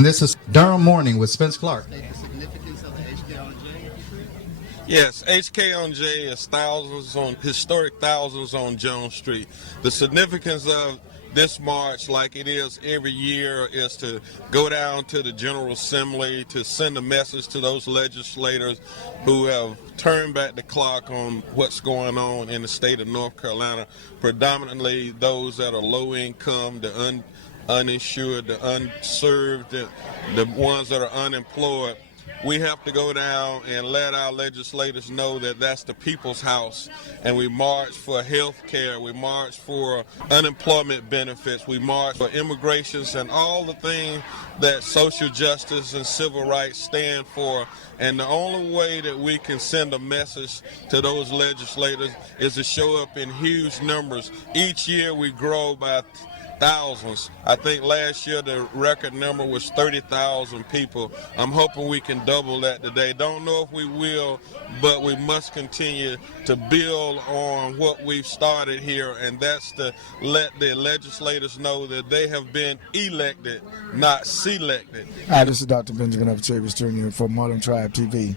This is Durham Morning with Spence Clark. Yes, HK on J is historic thousands on Jones Street. The significance of this march, like it is every year, is to go down to the General Assembly to send a message to those legislators who have turned back the clock on what's going on in the state of North Carolina, predominantly those that are low income, the uninsured, the unserved, the ones that are unemployed. We have to go down and let our legislators know that that's the people's house, and we march for health care, we march for unemployment benefits, we march for immigrations and all the things that social justice and civil rights stand for. And the only way that we can send a message to those legislators is to show up in huge numbers. Each year we grow by thousands. I think last year the record number was 30,000 people. I'm hoping we can double that today. Don't know if we will, but we must continue to build on what we've started here, and that's to let the legislators know that they have been elected, not selected. Hi, this is Dr. Benjamin F. Chavis Jr. for Modern Tribe TV.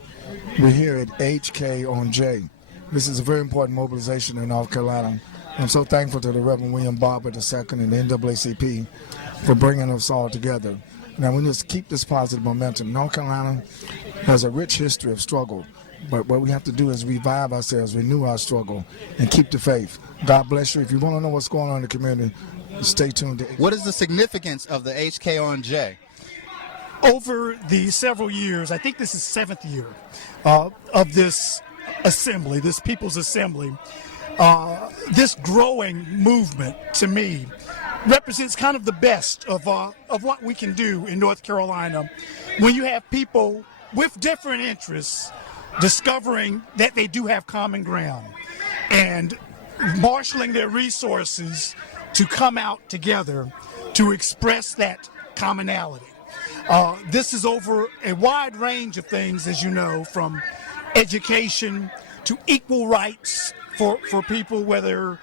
We're here at HK on J. This is a very important mobilization in North Carolina. I'm so thankful to the Reverend William Barber II and the NAACP for bringing us all together. Now, we just keep this positive momentum. North Carolina has a rich history of struggle, but what we have to do is revive ourselves, renew our struggle, and keep the faith. God bless you. If you want to know what's going on in the community, stay tuned. What is the significance of the HK on J? Over the several years, I think this is 7th year of this assembly, this People's Assembly, this growing movement, to me, represents kind of the best of what we can do in North Carolina when you have people with different interests discovering that they do have common ground and marshaling their resources to come out together to express that commonality. This is over a wide range of things, as you know, from education to equal rights for people, whether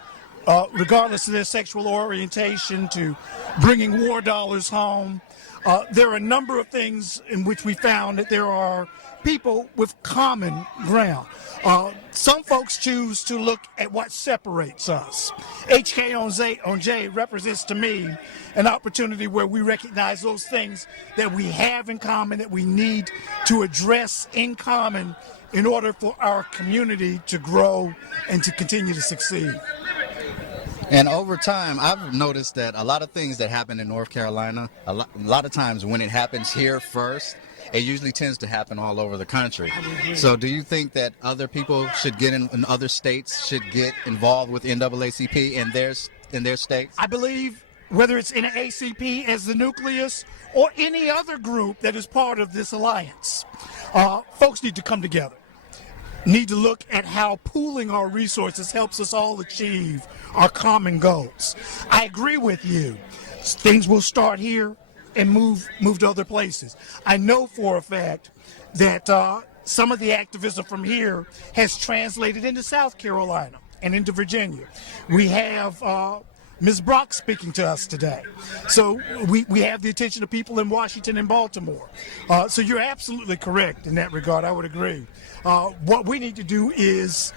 regardless of their sexual orientation, to bringing war dollars home. There are a number of things in which we found that there are people with common ground. Some folks choose to look at what separates us. HK on J represents to me an opportunity where we recognize those things that we have in common, that we need to address in common in order for our community to grow and to continue to succeed. And over time, I've noticed that a lot of things that happen in North Carolina, a lot of times when it happens here first, it usually tends to happen all over the country. So do you think that other people should get in other states should get involved with NAACP in their states? I believe whether it's NAACP as the nucleus or any other group that is part of this alliance, folks need to come together. Need to look at how pooling our resources helps us all achieve our common goals. I agree with you. Things will start here and move to other places. I know for a fact that some of the activism from here has translated into South Carolina and into Virginia. We have Ms. Brock speaking to us today. So we have the attention of people in Washington and Baltimore. So you're absolutely correct in that regard. I would agree. What we need to do is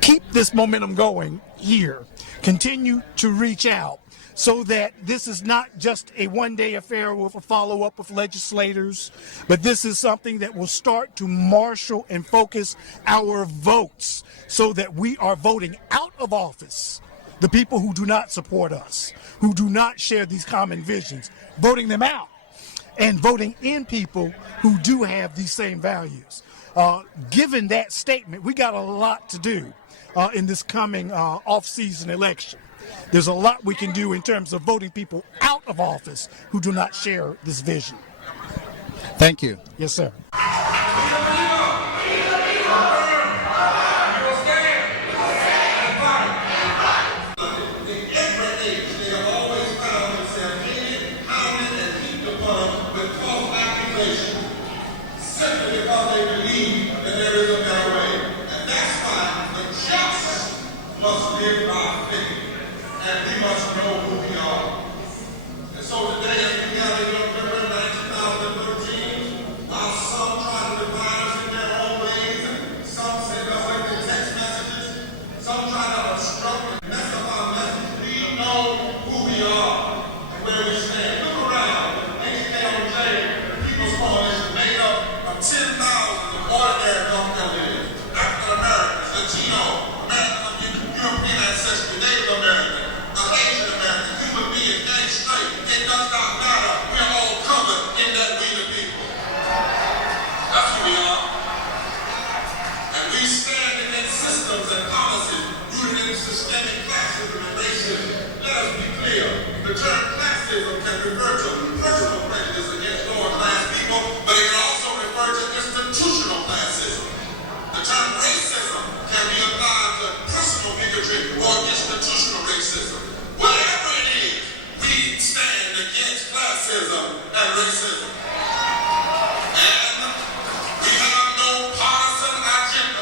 keep this momentum going here, continue to reach out so that this is not just a one-day affair with a follow-up with legislators, but this is something that will start to marshal and focus our votes so that we are voting out of office the people who do not support us, who do not share these common visions, voting them out and voting in people who do have these same values. Given that statement, we got a lot to do in this coming off-season election. There's a lot we can do in terms of voting people out of office who do not share this vision. Thank you. Yes, sir. Must live by faith, and we must know who we are. And so today, as we gather, young people, The term classism can refer to personal prejudice against lower class people, but it can also refer to institutional classism. The term racism can be applied to personal bigotry or institutional racism. Whatever it is, we stand against classism and racism. And we have no partisan agenda.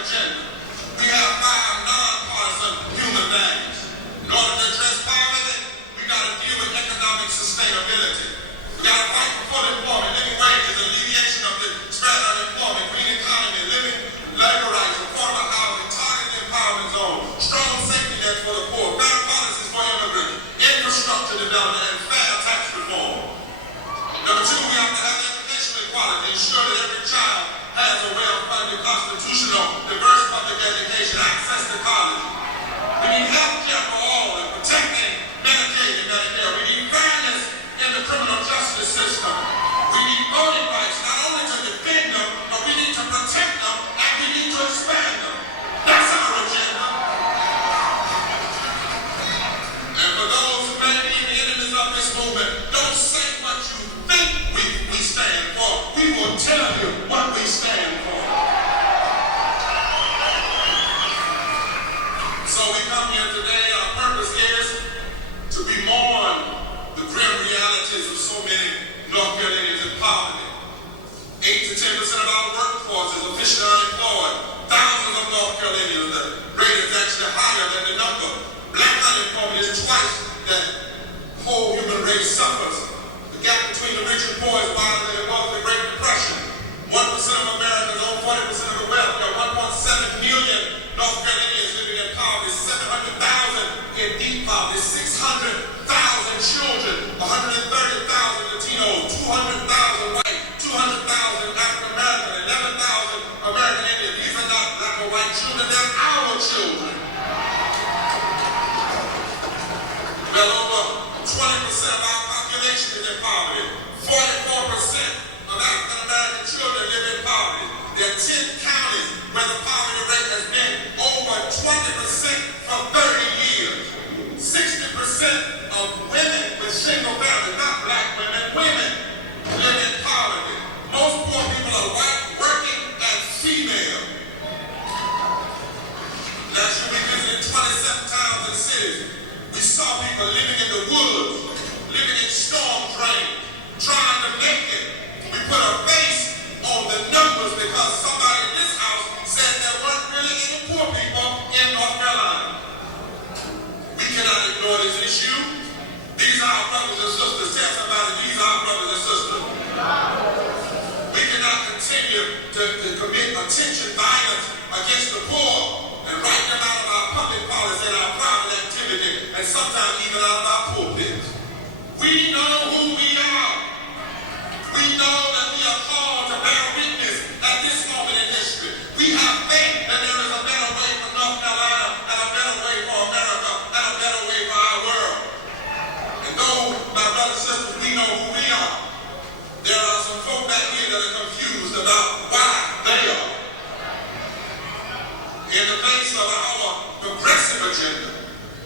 We have 5 nonpartisan human values. In order to address poverty, we got to deal with economic sustainability. We got to fight for full employment, living wages, alleviation of the spread of unemployment, green economy, living labor rights, affordable housing, targeted empowerment zone, strong safety nets for the poor, better policies for immigrants, infrastructure development, and fair tax reform. Number 2, we have to have educational equality, ensure that every child has a well-funded, constitutional, diverse public education, access to college. We need health care for all and protecting Medicaid and Medicare. We need fairness in the criminal justice system. We need voting rights, not only to defend them, but we need to protect them and we need to expand them. That's our agenda. And for those who may be the enemies of this movement, don't say what you think we stand for. We will tell you what we stand for. So we come here today, our purpose is to bemoan the grim realities of so many North Carolinians in poverty. 8 to 10% of our workforce is officially unemployed. Thousands of North Carolinians, the rate is actually higher than the number. Black unemployment is twice that the whole human race suffers. The gap between the rich and poor is wider than it was in the Great Depression. 1% of Americans own 40% of the wealth. There are 1.7 million North Carolinians living in poverty, 700,000 in deep poverty, 600,000 children, 130,000 Latinos, 200,000 white, 200,000 African American, 11,000 American Indian. These are not black or white children, they're our children. Well, over 20% of our population is in poverty. 44% of African American children live in poverty. There are 10 counties where the poverty rate has been over 20% for 30 years. 60% of women with single families, not black women, women live in poverty. Most poor people are white, working, and female. Last year we visited 27 towns and cities. We saw people living in the woods, living in storm drains, trying to make it. We put a face on the numbers because somebody in this house said there weren't really any poor people in North Carolina. We cannot ignore this issue. These are our brothers and sisters. Tell somebody these are our brothers and sisters. We cannot continue to commit attention violence against the poor and write them out of our public policy and our private activity and sometimes even out of our pulpits. We know who we are. We know that we are called to bear witness at this moment in history. We have faith that there is a better way for North Carolina and a better way for America and a better way for our world. And though, my brothers and sisters, we know who we are, there are some folk back here that are confused about why they are. In the face of our progressive agenda,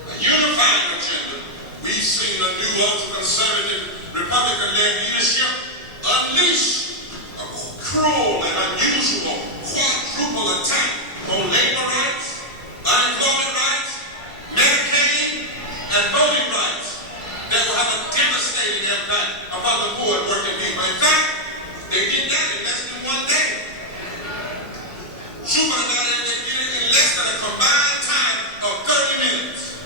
a unifying agenda, we've seen a new ultra-conservative Republican-led leadership unleash a cruel and unusual quadruple attack on labor rights, unemployment rights, Medicaid, and voting rights that will have a devastating impact upon the poor and working people. In fact, they did that in less than 1 day. Schumer and I did it in less than a combined time of 30 minutes.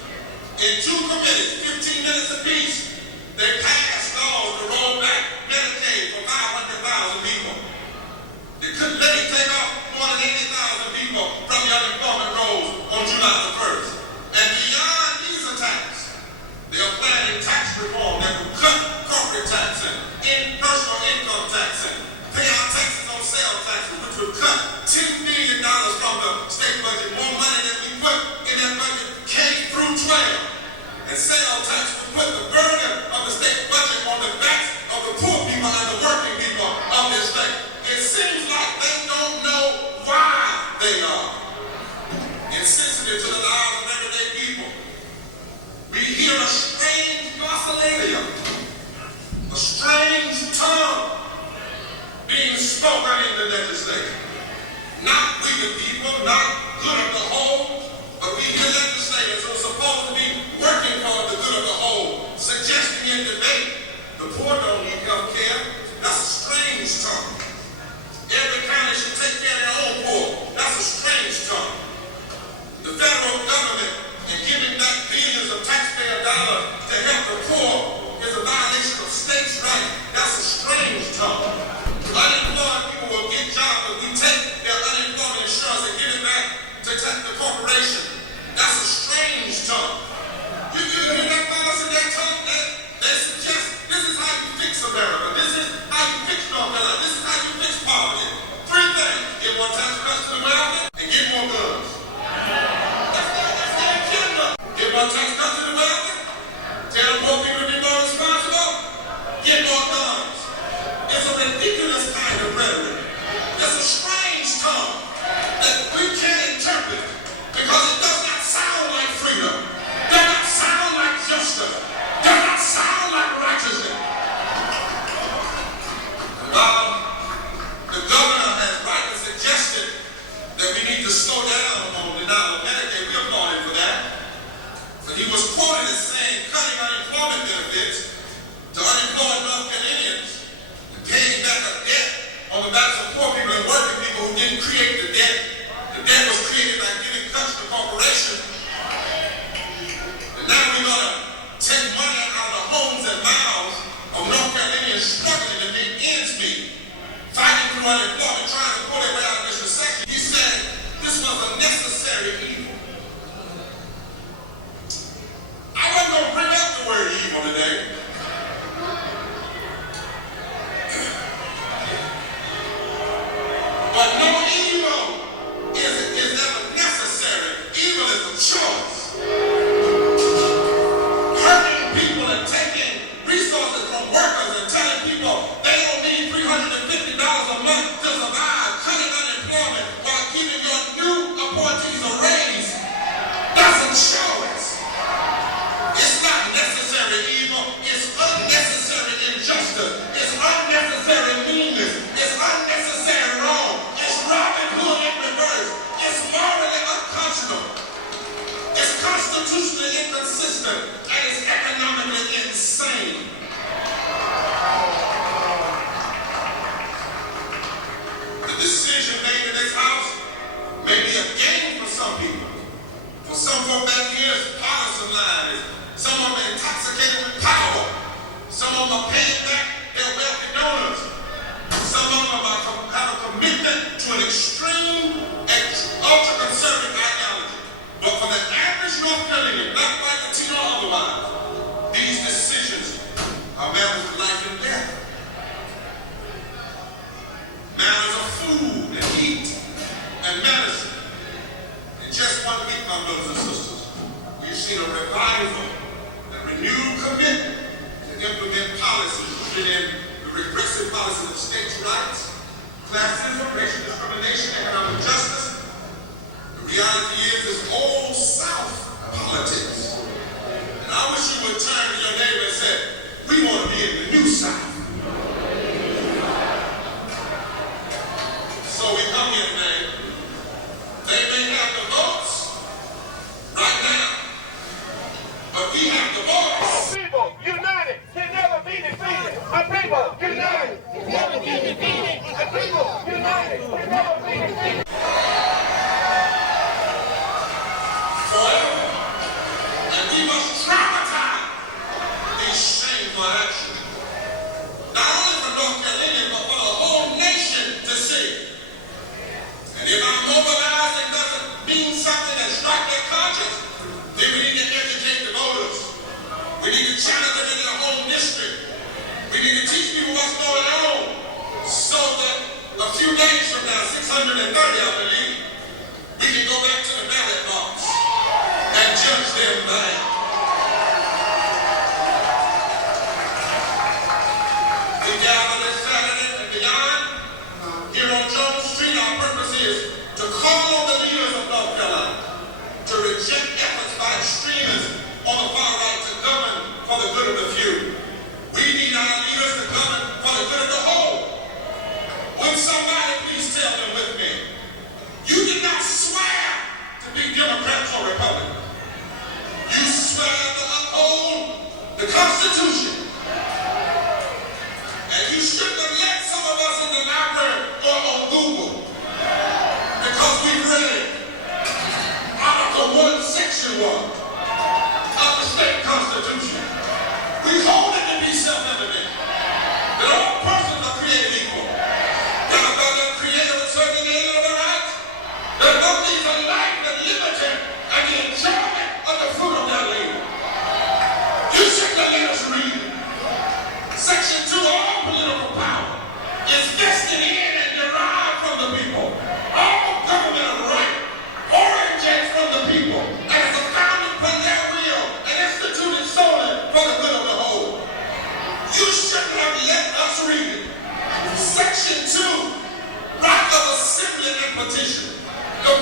In 2 committees, 15 minutes apiece, they passed laws to roll back Medicaid for 500,000 people. They couldn't let it take off more than 80,000 people from the unemployment rolls on July the 1st. And beyond these attacks, they are planning tax reform that will cut corporate taxing, personal income taxing, pay out taxes on sales taxes, which will cut $10 billion from the state budget, more money than we put in that budget K through 12. And sales tax will put the burden of the state budget on the backs of the poor people and the working people of this state. It seems like they don't know why they are insensitive to the lives of everyday people. We hear a strange oscillating the legislature. Not we the people, not good of the whole, but we the legislators who are supposed to be working for the good of the whole, suggesting in debate the poor don't need health care. That's a strange term. Every county should take care of their own poor. That's a strange term. The federal government and giving back billions of taxpayer dollars to help the poor is a violation of states' rights. That's a strange term. Unemployed people will get jobs, but we take their unemployment insurance and give it back to the corporation. That's a strange term. You not follow us in that term? They suggest this is how you fix America. This is how you fix North Carolina. This is how you fix poverty. Three things: get more tax cuts to America and get more guns. That's the agenda. Get more tax cuts to America. Tell poor people to be more responsible. Get more guns. It's a ridiculous kind of rhetoric. It's a strange term that we can't interpret because it does not sound like freedom, does not sound like justice, does not sound like righteousness. The governor has rightly suggested that we need to slow down on denial of Medicaid. We applaud him for that. But he was quoted as saying cutting unemployment benefits to unemployed North Carolinians and paying back a debt on the backs of poor people and working people who didn't create the debt. The debt was created by giving cuts to corporations. And now we're going to take money out of the homes and mouths of North Carolinians struggling to make ends meet, fighting through unemployment, trying to pull their way out of this recession. He said this was a necessary evil. I wasn't going to bring up the word evil today. But no evil is ever necessary. Evil is a choice. Hurting people and taking resources from workers and telling people they don't need $350 a month to survive, cutting unemployment while giving your new appointees a raise. That's a choice. It's not necessary evil. It's unnecessary injustice. It's unnecessary meanness. It's unnecessary wrong. It's Robin Hood in reverse. It's morally unconscionable. It's constitutionally inconsistent. And it's economically insane. The decision made in this house may be a game for some people. For some folk back here, it's partisan lines. Some of them are intoxicated with power. Some of them are paying back their wealthy donors. Some of them have a commitment to an extreme, ultra-conservative ideology. But for the average North Carolinian, not like Latino or otherwise, these decisions are matters of life and death. Matters of food and heat and medicine. In just 1 week, my brothers and sisters, we've seen a revival and renewed commitment to implement policies rooted in the repressive policies of states' rights, classism, racial discrimination, economic justice. The reality is this old South politics. And I wish you would turn to your neighbor and say, we want to be in the new South. So we come here today. They may have the votes right now, but we have the voice. People united can never be defeated. Our people united can never be defeated. Our people united can never be defeated. Forever. And we must dramatize these shameful actions. Not only for North Carolina, but for the whole nation to see. And if our mobilizing doesn't mean something that strikes their conscience, then we need to educate the voters. We need to challenge them in their home district. We need to teach people what's going on so that a few days from now, 630, I believe, we can go back to the ballot box and judge them by it. We gather this Saturday and beyond. Here on Jones Street, our purpose is to call on the leaders of North Carolina to reject efforts by extremists on the far right to govern for the good of the few. We need our leaders to govern for the good of the whole. Would somebody please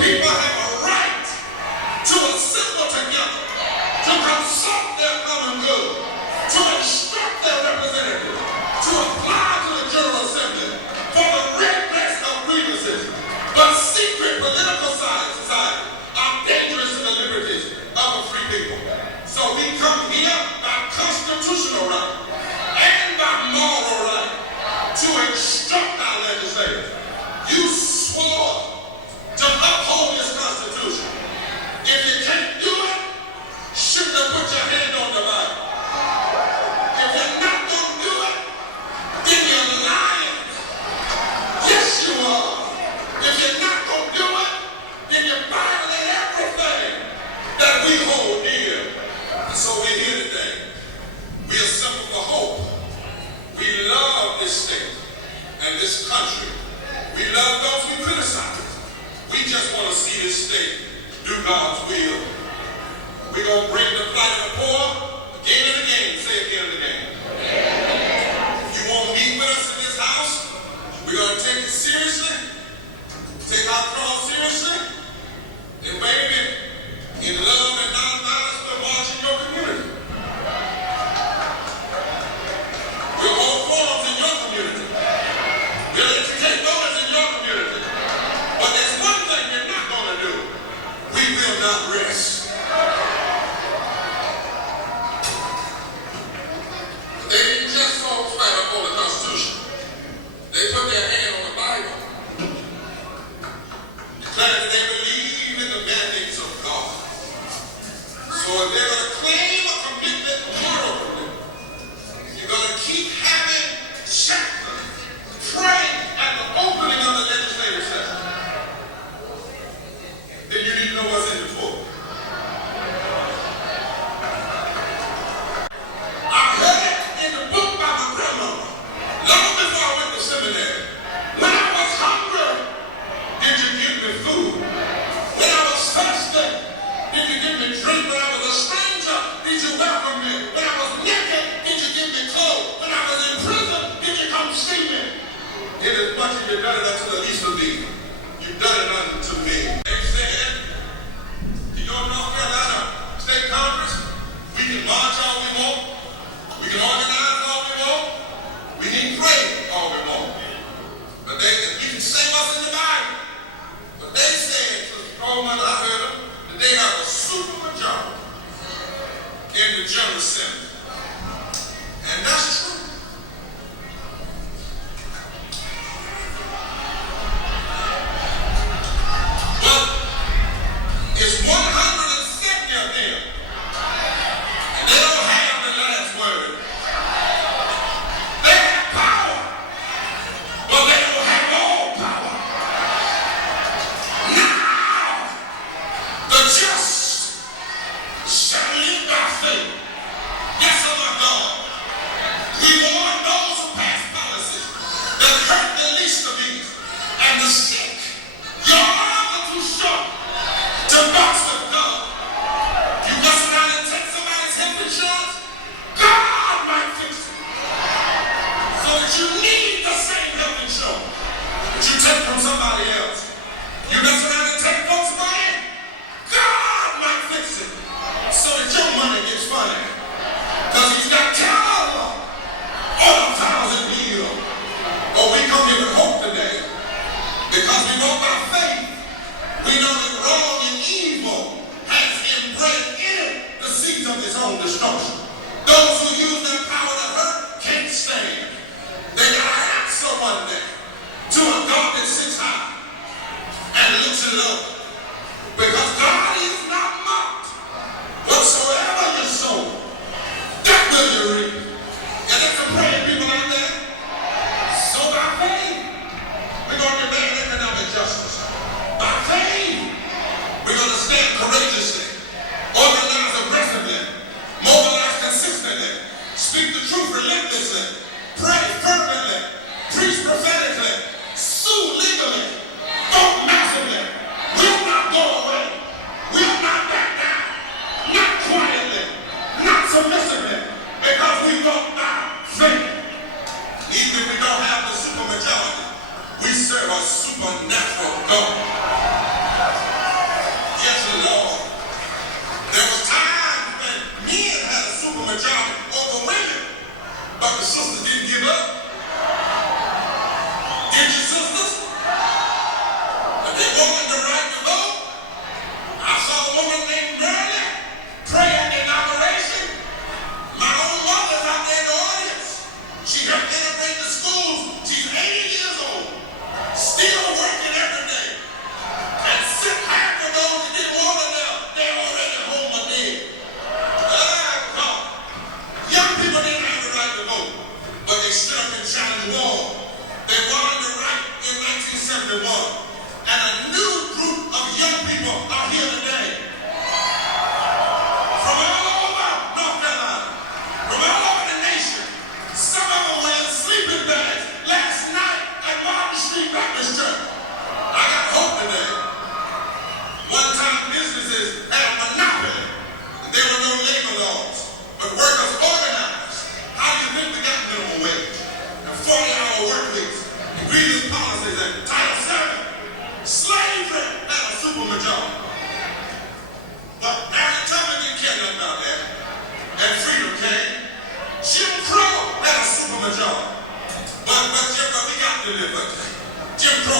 People have a right to assemble together, to consult their common good, to instruct their representatives, to apply to the General Assembly for the redress of grievances. But secret political societies are dangerous to the liberties of a free people. So we come here by constitutional right and by moral right to instruct our legislators. You swore to uphold this Constitution. If you can't do it, shouldn't have put your hand on the Bible. If you're not going to do it, then you're lying. Yes, you are. If you're not going to do it, then you violate everything that we hold dear. And so we're here today. We assemble for hope. We love this state and this country. We love those we criticize. We just want to see this state do God's will. We're going to bring the plight of the poor again and again. Say it again and again. If you won't meet with us in this house, we're going to take it seriously, take our cause seriously, and baby, in love and nonviolence, we'll march in your community. We'll hold forums in your community. We'll educate voters in your community. But there's one thing we're not going to do. We will not rest. They didn't just folks fight upon the Constitution. They put their hand on the Bible, declaring that they believe in the mandates of God. So if they're going to claim a commitment, a moral commitment, you're going to keep having chaplains pray at the opening of the legislative session. Then you need to know what's in the book. I heard it in the book by my grandmother, long before I went to seminary. When I was hungry, did you give me food? When I was thirsty, did you give me drink? When I was a stranger, did you welcome me? When I was naked, did you give me clothes? When I was in prison, did you come see me? In as much as you've done it unto the least of these, you've done it unto me. They said, you go to North Carolina State Congress, we can march all we want, we can organize all we want, we can pray all we want. But we can say what's in the Bible. But they said, Sister Coleman, I heard them, that they have a super majority in the General Assembly. And that's true. But it's 170 of them. And they don't have the last word. They have power, but they don't have all power. Now, the just shall live by faith. Yes, oh my God. We warn those who pass policies that hurt the least of these and the sick. Your arms are too short to box with God. You must not take somebody's health insurance. God might fix it. So that you need the same health insurance that you take from somebody else. You must not take folks' money. God might fix it. So that your money gets funny. Because he's got cattle on 1,000 hills. Oh, we come here with hope today. Because we walk by faith. We know that wrong and evil has embraced in it the seeds of its own destruction. Those who use their power to hurt can't stand. They got an answer one day to a God that sits high and looks low. Because God is not mocked. Whatsoever you sow, that will you reap. And there's some praying people out there. So by faith, we're going to demand economic justice. By faith, we're going to stand courageously, organize aggressively, mobilize consistently, speak the truth relentlessly, pray fervently, preach prophetically, sue legally, vote massively. We'll not go away. We'll not back down. Not quietly, not submissively, because we vote by faith. Even if we don't have the supermajority, we serve a supernatural God.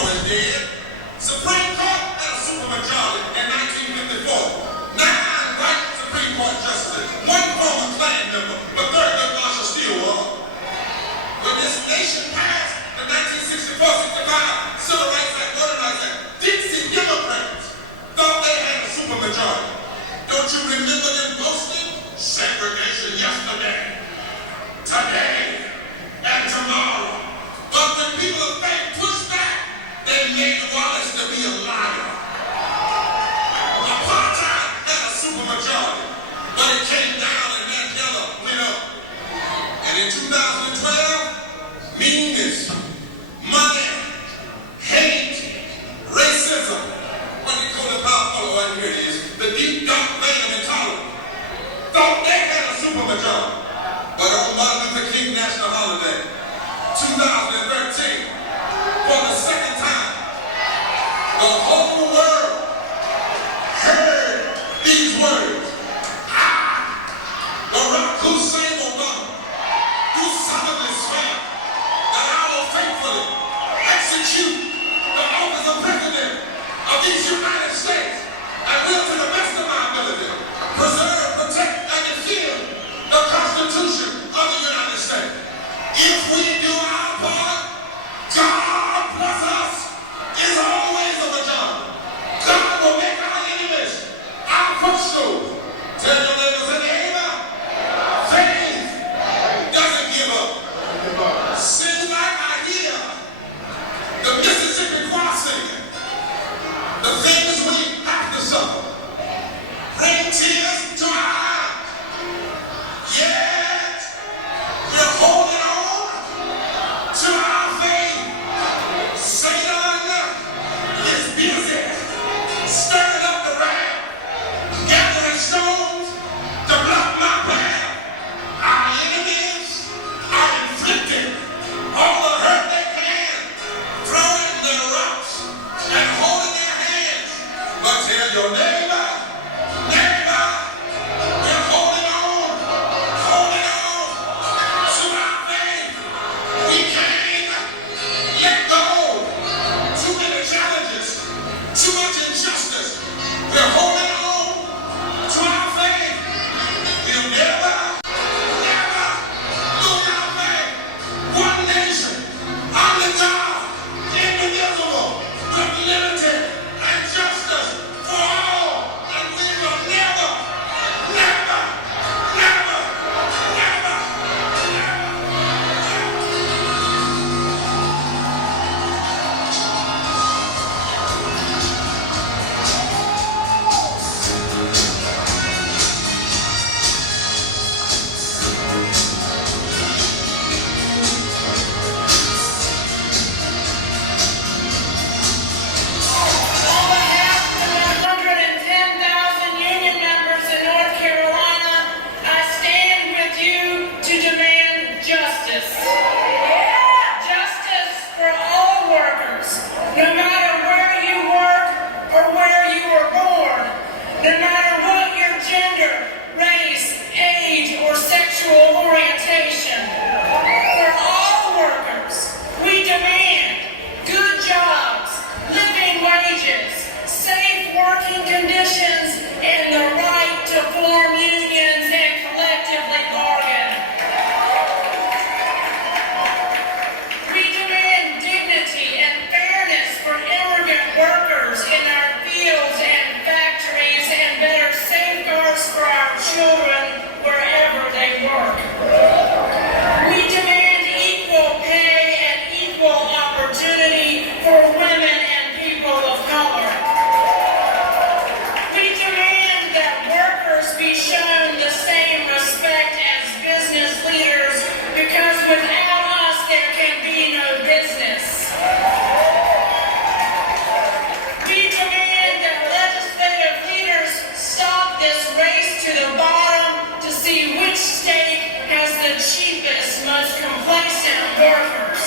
already dead. Supreme Court had a supermajority in 1954. 9 white Supreme Court justices, 1 former Klan member, but 3rd good Marshall still was. When this nation passed the 1964-65 Civil Rights Act, Voting Rights Act, Dixie Democrats thought they had a supermajority. Don't you remember them boasting? Segregation yesterday, today, and tomorrow. But when people of faith pushed back, they made Wallace to be a liar. Apartheid had a supermajority, but it came down and Mandela went up. And in 2012, meanness, money, hate, racism, what they call it about, oh, here it is, the deep, dark vein of intolerance, thought they had a supermajority. But on Martin Luther King National Holiday, 2013, for the second time, the whole world heard these words. Barack Hussein Obama, do solemnly swear that I will faithfully execute the office of President of these United States and will, to the best of my ability, preserve, protect, and defend the Constitution of the United States. If we do our part, God plus us is always a majority. God will make our enemies our footstool. Tell your neighbors and neighbor, faith doesn't give up. Seems like I hear the Mississippi choir singing. The things we have to suffer bring tears to our eyes. Yet we're holding on to our faith. Satan is busy stirring up the wrath, gathering stones to block my path. Our enemies are inflicting all the hurt they can, throwing their rocks and holding their hands. But tell your neighbor, neighbor, we're holding on to our faith. We can't let go. Too many challenges, too much injustice. We're holding on to our faith. We'll never lose our faith. One nation, under God, indivisible, with liberty and justice for all. And we will never, never, never, never, On behalf of the 110,000 union members in North Carolina, I stand with you to demand justice. Justice for all workers, no matter where you work or where you were born, no matter what your gender, race, age, or sexual orientation. For all workers, we demand good jobs, living wages, safe working conditions, and the right to form unions and collectively bargain. We demand dignity and fairness for immigrant workers in our fields and factories, and better safeguards for our children wherever they work. We demand equal pay and equal opportunity for women and people of color. We demand that workers be shown the same respect as business leaders, because without us there can be no business. We demand that legislative leaders stop this race to the bottom to see which state has the cheapest, most complacent workers.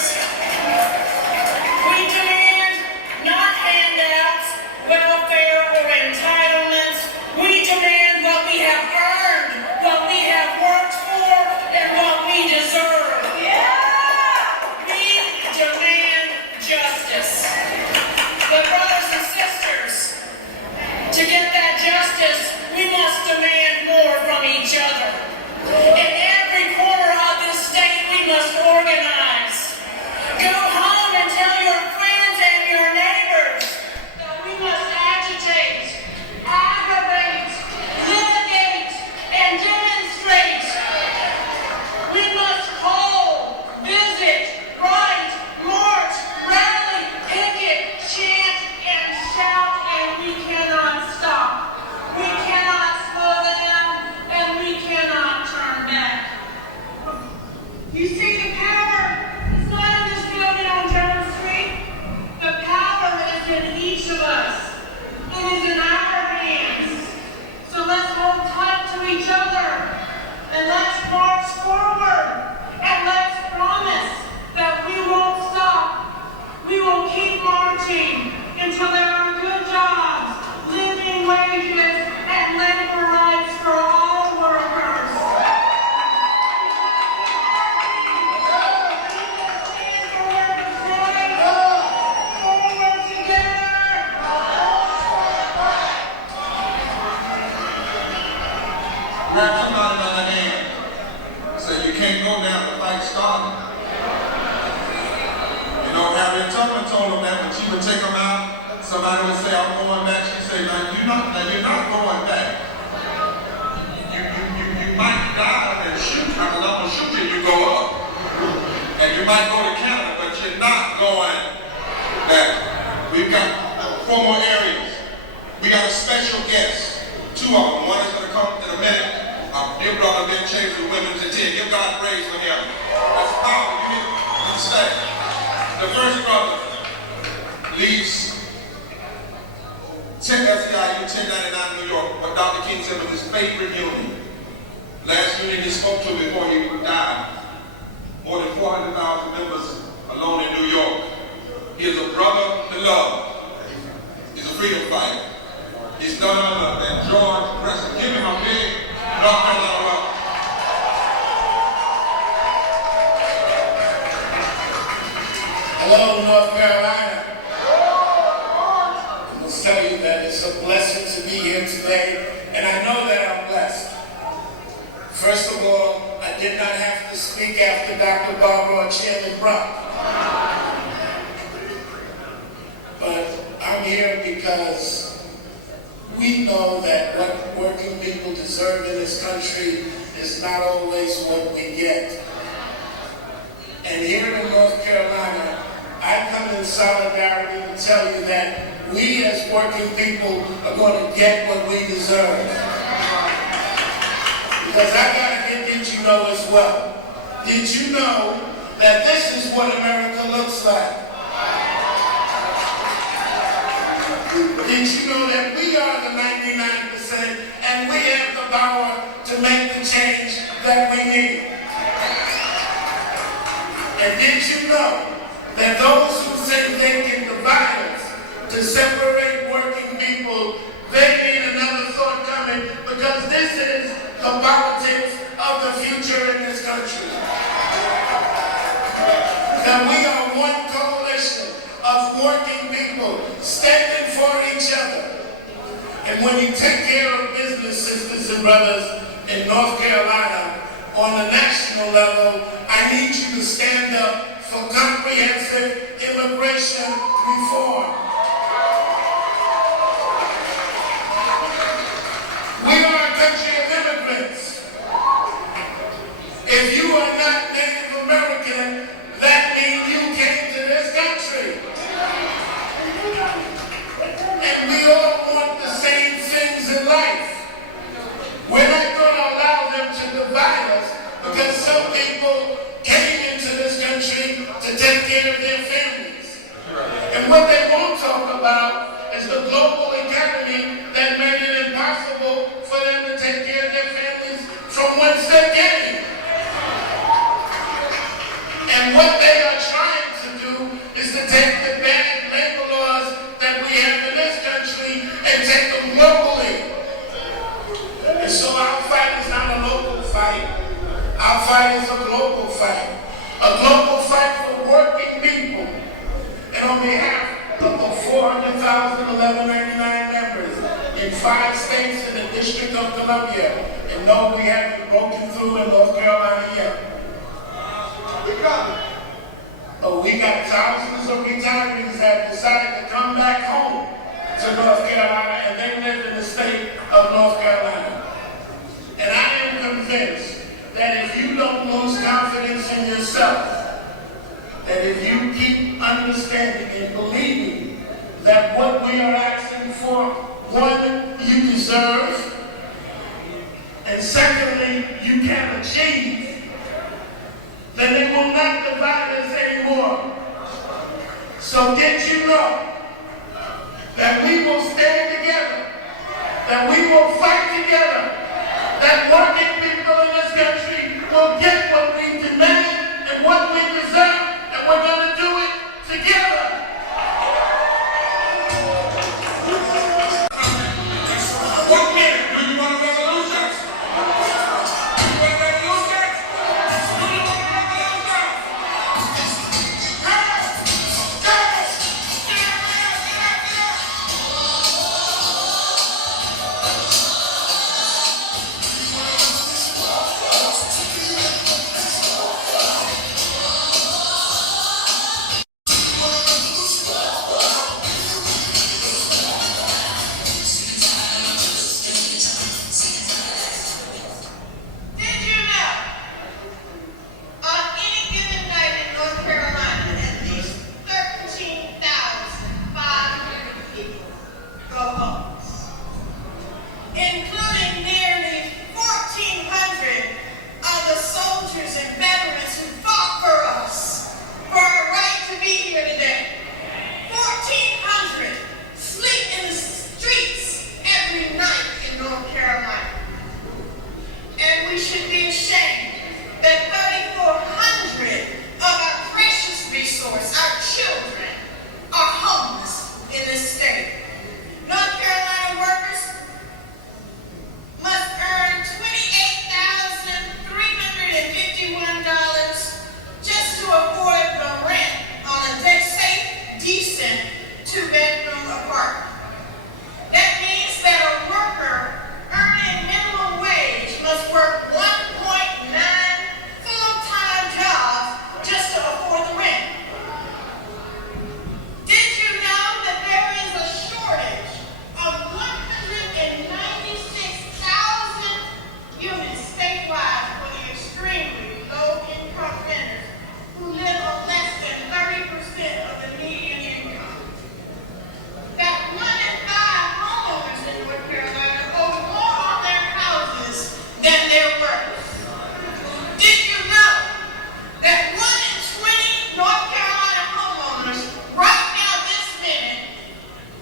We demand not handouts, welfare, or entitlements. We demand what we have earned, what we have worked for, and what we deserve. We demand justice. working until there are good jobs, living wages, and labor rights for all workers. Grab somebody by the hand. Say, you can't go down, the fight started. You know, Harriet Tubman told them that when she would take them out, somebody would say, I'm going back. She'd say, now you're not going back. You might die and shoot. I'm going to shoot you, you go up. And you might go to Canada, but you're not going back. We've got 4 more areas. We got a special guest. 2 of them. One is going to come in a minute. Dear brother, Ben Chavis with Wilmington. Give God praise for him. That's power. You need to stay. The first brother leaves SEIU 1099 New York, but Dr. King said was his favorite union. Last union he spoke to before he died. More than 400,000 members alone in New York. He is a brother to love. He's a freedom fighter. He's none other than George Preston. Give him a big North Carolina welcome. Hello, North Carolina. I must tell you that it's a blessing to be here today, and I know that I'm blessed. First of all, I did not have to speak after Dr. Barber or Chairman Brock. But I'm here because we know that what working people deserve in this country is not always what we get. And here in North Carolina, I come in solidarity to tell you that we as working people are going to get what we deserve. Because I got to get you know as well. Did you know that this is what America looks like? Did you know that we are the 99% and we have the power to make the change that we need? And did you know that those who say they can divide us to separate working people, they need another thought coming, because this is the politics of the future in this country. That we are one coalition of working people standing for each other. And when you take care of business, sisters and brothers, in North Carolina, on the national level, I need you to stand up for comprehensive immigration reform. We are a country of immigrants. If you are not Native American, that means you came to this country. And we all want the same things in life. We're not going to allow them to divide us, because some people came into this country to take care of their families. And what they won't talk about is the global economy that made it impossible for them to take care of their families from whence they came. And what they are trying to do is to take the bad labor laws that we have in this country and take them globally. And so our fight is not a local fight. Our fight is a global fight. A global fight for working people. And on behalf of the 400,1199 members in 5 states and the District of Columbia, and no, we haven't broken through in North Carolina yet. But we got thousands of retirees that decided to come back home to North Carolina, and they live in the state of North Carolina. And I am convinced that if you don't lose confidence in yourself, that if you keep understanding and believing that what we are asking for, one, you deserve, and secondly, you can achieve, then it will not divide us anymore. So did you know that we will stand together, that we will fight together, that working people in this country will get what we demand and what we deserve, and we're going to do it together. two-bedroom apartment. That means that a worker earning minimum wage must work 1.9 full-time jobs just to afford the rent. Did you know that there is a shortage of 196,000 units statewide for the extremely low-income renters who live on less than 30% of the median income? That 1 in 5 homeowners in North Carolina owe more on their houses than they're worth. Did you know that 1 in 20 North Carolina homeowners right now this minute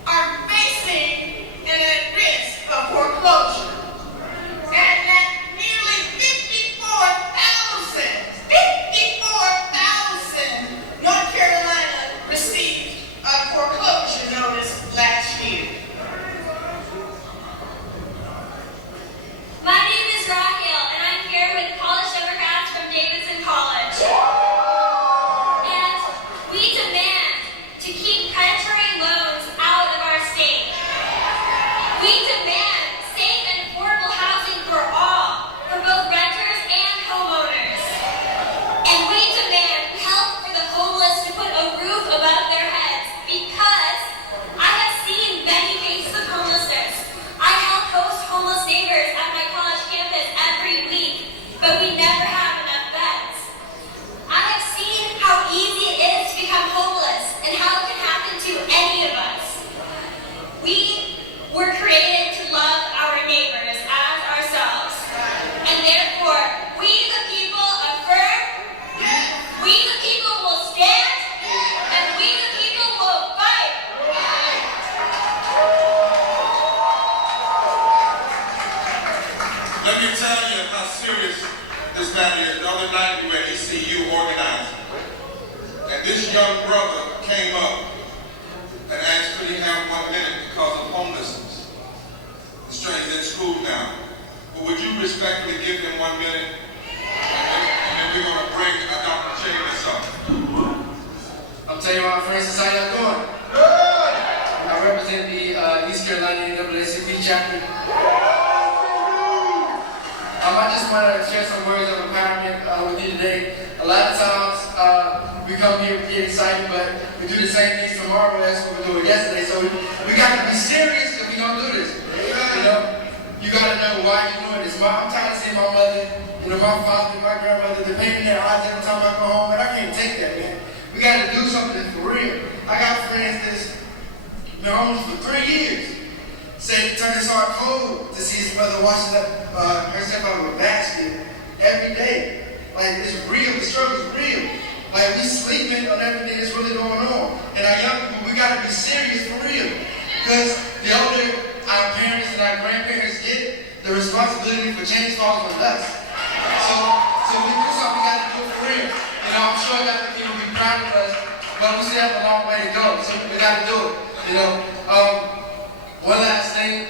are facing and at risk of foreclosure? And that nearly 54,000 North Carolina received a foreclosure notice last year. My name is Rahel, and I'm here with college Democrats from Davidson College. And we demand to keep predatory loans out of our state. We demand safe and affordable housing for all, for both renters and homeowners. And we demand help for the homeless to put a roof above their heads, because I have seen many cases of homelessness. I help host homeless neighbors at my college campus every week, but we never have enough beds. I have seen how easy it is to become homeless and how it can happen to any of us. We were created to love our neighbors as ourselves. And therefore, we the people affirm, we the people will stand, and we the people will fight. Let me tell you how serious this matter is. The other night we were at ECU organizing, and this young brother came up and asked could he have 1 minute because of homelessness. The stranger's in school now, but would you respectfully give him 1 minute? And then we're going to bring Dr. Chavis up. I'm telling you, my friends, how y'all doing? Good! I represent the East Carolina NAACP chapter. I just want to share some words of empowerment with you today. A lot of times we come here, we get excited, but we do the same things tomorrow as what we were doing yesterday. So we got to be serious if we're going to do this. You know, you got to know why you're doing this. I'm tired of seeing my mother, my father, my grandmother, the pain in their eyes every time I go home, and I can't take that, man. We got to do something for real. I got friends that's been homeless for 3 years. Said turned his heart cold to see his brother washing up herself out of a basket every day. Like, it's real, the struggle's real. Like, we sleeping on everything that's really going on. And our young people, we gotta be serious for real. Because the older our parents and our grandparents get, the responsibility for change falls on us. So we do something, we gotta do it for real. You know, I'm sure that people will be proud of us, but we still have a long way to go. So we gotta do it. You know, one last thing,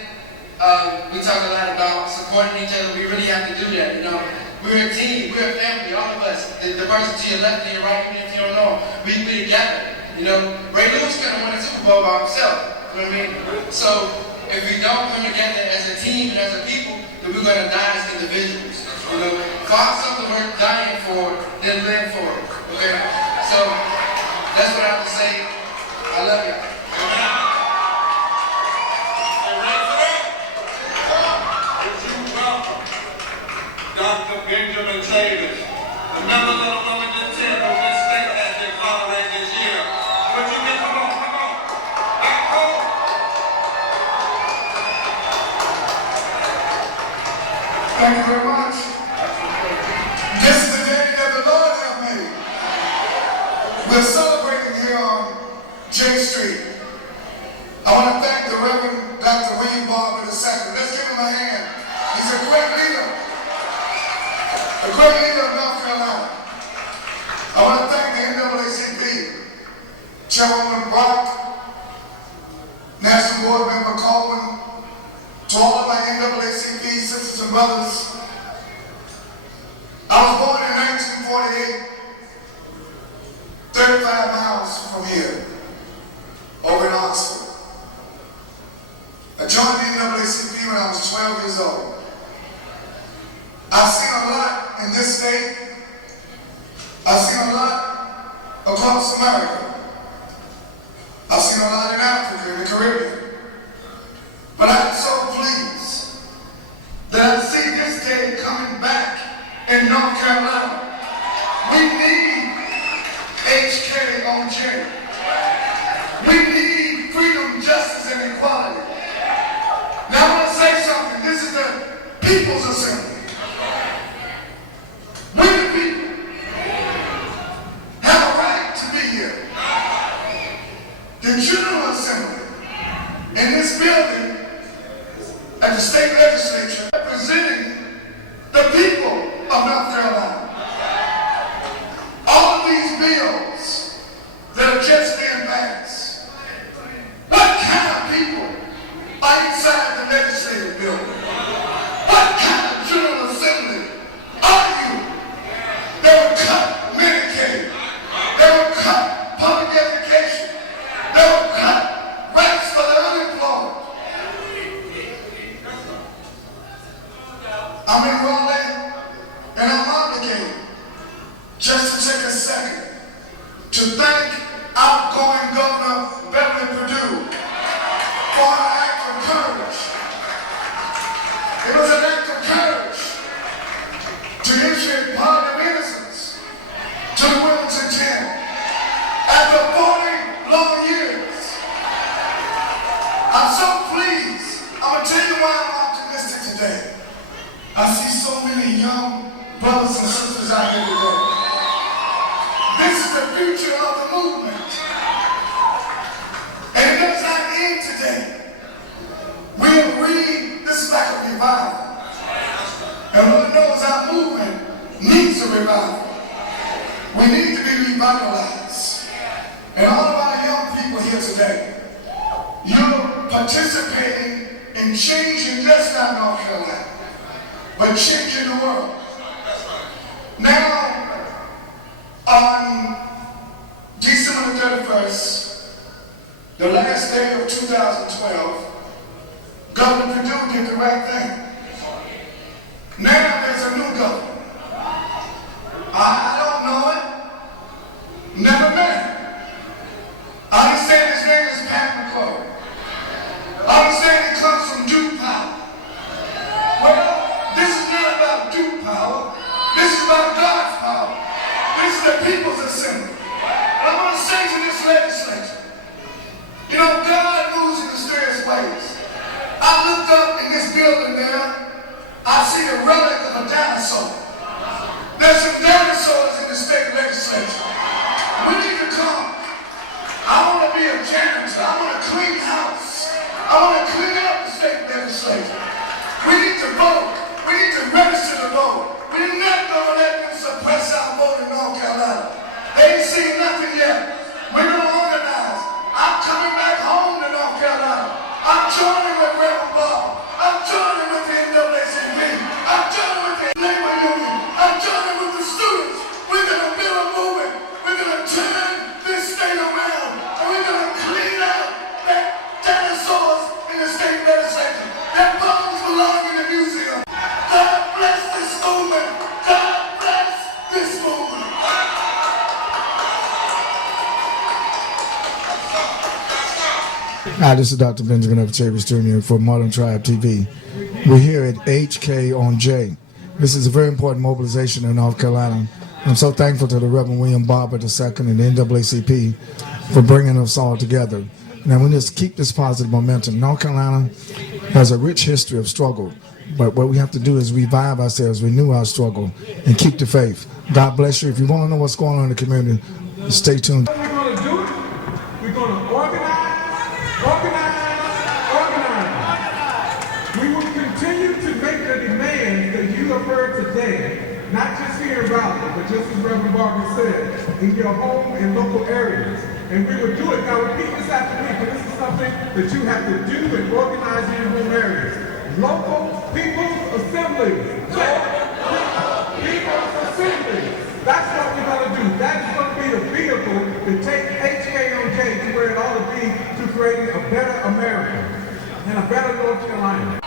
we talk a lot about supporting each other. We really have to do that, you know. We're a team, we're a family, all of us. The person to your left and your right, even if you don't know, we together, you know. Ray Lewis couldn't win a Super Bowl by himself, you know what I mean? So, if we don't come together as a team and as a people, then we're gonna die as individuals, you know. Find something worth dying for, then live for it, okay? So, that's what I have to say. I love you. Dr. Benjamin Chavis, the members of the Wilmington team who this state has been exonerated this year. Would you get come on, back home? Thank you very much. This is the day that the Lord has made. We're celebrating here on J Street. I want to thank the Reverend Dr. William Barber II. Let's give him a hand. He's a great leader. A great leader of North Carolina. I want to thank the NAACP, Chairwoman Brock, National Board Member Coleman, to all of my NAACP sisters and brothers. I was born in 1948, 35 miles from here, over in Oxford. I've seen a lot in Africa and the Caribbean. But I'm so pleased that I see this day coming back in North Carolina. We need HK on J. We need freedom, justice, and equality. Now I want to say something. This is the People's Assembly. We the people have a right to be here. The General Assembly in this building at the state legislature representing the people of North Carolina. All of these bills that are just being passed, what kind of people are inside the legislative building? What kind of General Assembly are you? They will cut Medicaid. They will cut public education. They will cut rights for the unemployed. I'm enrolling and I'm obligated just to take a second to thank outgoing Governor Beverly Perdue for an act of courage. It was an act of courage to issue a pardon of innocence to the Wilmington 10 after 40 long years. I'm so pleased. I'm going to tell you why I'm optimistic today. I see so many young brothers and sisters out here today. This is the future of the movement. And it does not end today. We'll read, this is like a revival. And Lord knows our movement needs a revival. We need to be revitalized. And all of our young people here today, you're participating in changing just not North Carolina, but changing the world. Now, on December the 31st, the last day of 2012, Governor Perdue did the right thing. Now there's a new governor. I don't know it. Never met him. I understand his name is Pat McCoy. I understand he comes from Duke Power. Well, this is not about Duke Power. This is about God's power. This is the People's Assembly. And I want to say to this legislature, you know, God moves in mysterious ways. I looked up in this building there, I see a relic of a dinosaur. There's some dinosaurs in the state legislature. We need to come. I want to be a janitor. I want to clean house. I want to clean up the state legislature. We need to vote. We need to register to vote. We're not going to let them suppress our vote in North Carolina. They ain't seen nothing yet. We're going to organize. I'm coming back home to North Carolina. I'm joining with Reverend Barber. I'm joining with the NAACP. I'm joining with the labor union. I'm joining with the students. We're going to build a movement. We're going to turn this state around. And we're going to clean out that dinosaurs in the state legislature. Their bones belong in the museum. God bless this movement. God bless this movement. Hi, this is Dr. Benjamin F. Chavis Jr. for Modern Tribe TV. We're here at HK on J. This is a very important mobilization in North Carolina. I'm so thankful to the Reverend William Barber II and the NAACP for bringing us all together. Now, we just keep this positive momentum. North Carolina has a rich history of struggle, but what we have to do is revive ourselves, renew our struggle, and keep the faith. God bless you. If you want to know what's going on in the community, stay tuned. We're going to do it. We're going to organize, organize. We will continue to make the demands that you have heard today, not just here in Raleigh, but just as Reverend Barber said, in your home and local areas. And we will do it. Now repeat this after me, but this is something that you have to do and organize in your home areas. Local People's Assemblies. People's Assemblies. That's what we're going to do. That is going to be the vehicle to take HKOJ to where it ought to be, to creating a better America and a better North Carolina.